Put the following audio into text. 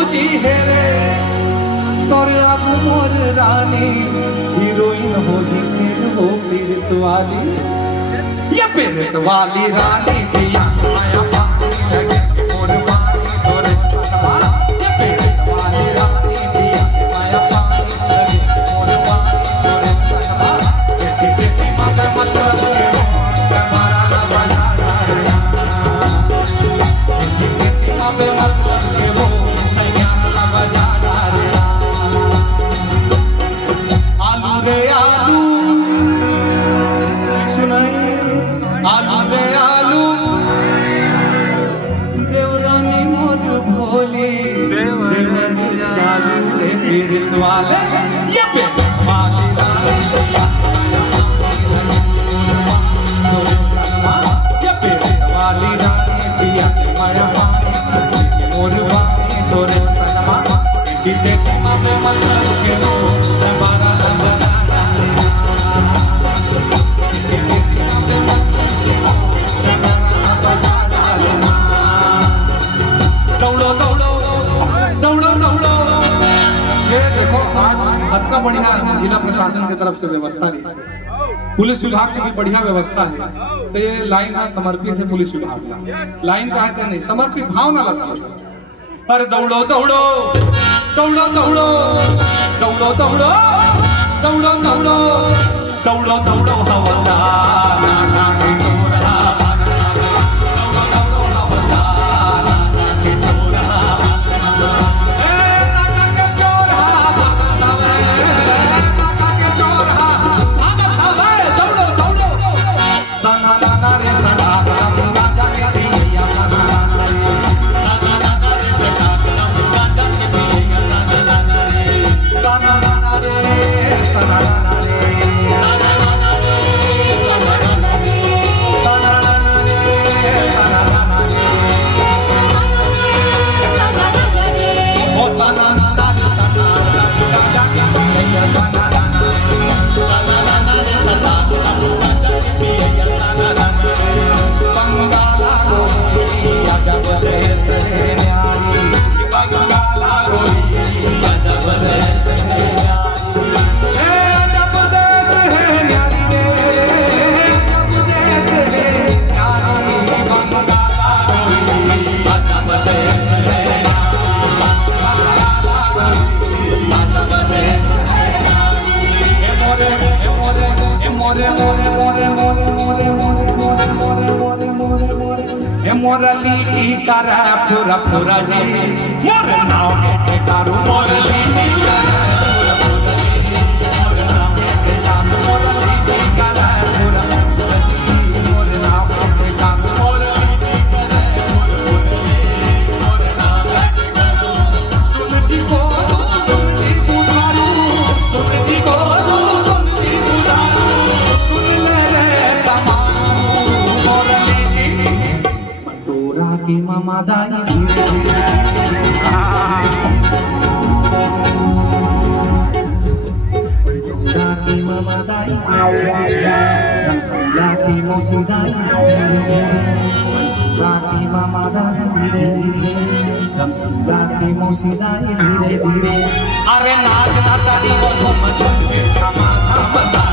बाबूजी है रे तोरे अब मोर रानी हीरोइन होगी फिर हो पीड़ित वाली ये पीड़ित वाली रानी पिया माया पानी लगे मोर पानी तोरे ये पीड़ित वाली रानी पिया माया पानी लगे मोर पानी तोरे बेटी माता माता के हमारा ना बजा बेटी माता माता के वो नैया ना बजा आलू रे आलू सुनाई आलू रे आलू देवरानी मोर भोली देवरानी चालू रे पीड़ित वाले ये पीड़ित वाली रानी ये पीड़ित वाली रानी पिया माया मोर वाली तोरे तनमा बेटी मामे मतलब के लो बारा दौड़ो दौड़ो दौड़ो दौड़ो ये देखो आज का बढ़िया जिला प्रशासन की तरफ से व्यवस्था है, पुलिस विभाग की भी बढ़िया व्यवस्था है। तो ये लाइन है समर्पित है पुलिस विभाग का, लाइन का है नहीं समर्पित भावना ला समझ। पर दौड़ो दौड़ो दौड़ो दौड़ो दौड़ो दौड़ो दौड़ो दौड़ो दौड़ो दौड़ो हवलदार मोरली करा फुरा फुरा जी मोर नाव के कारू मोरली करा फुरा फुरा जी मोर नाव के कारू मोरली करा फुरा फुरा जी मोर नाव के कारू मोरली करा मोर नाव के कारू सुन जी को सुन जी पुकारू सुन जी को सुन जी पुकारू सुन ले रे समान मोरली की मामा दाई धीरे की मामा दाई रसगुल्ला की मौसी दाई की मामा दाई धीरे धीरे रसगुल्ला की मौसी दाई धीरे धीरे अरे नाच नाचा दी वो झूम झूम के कमा बता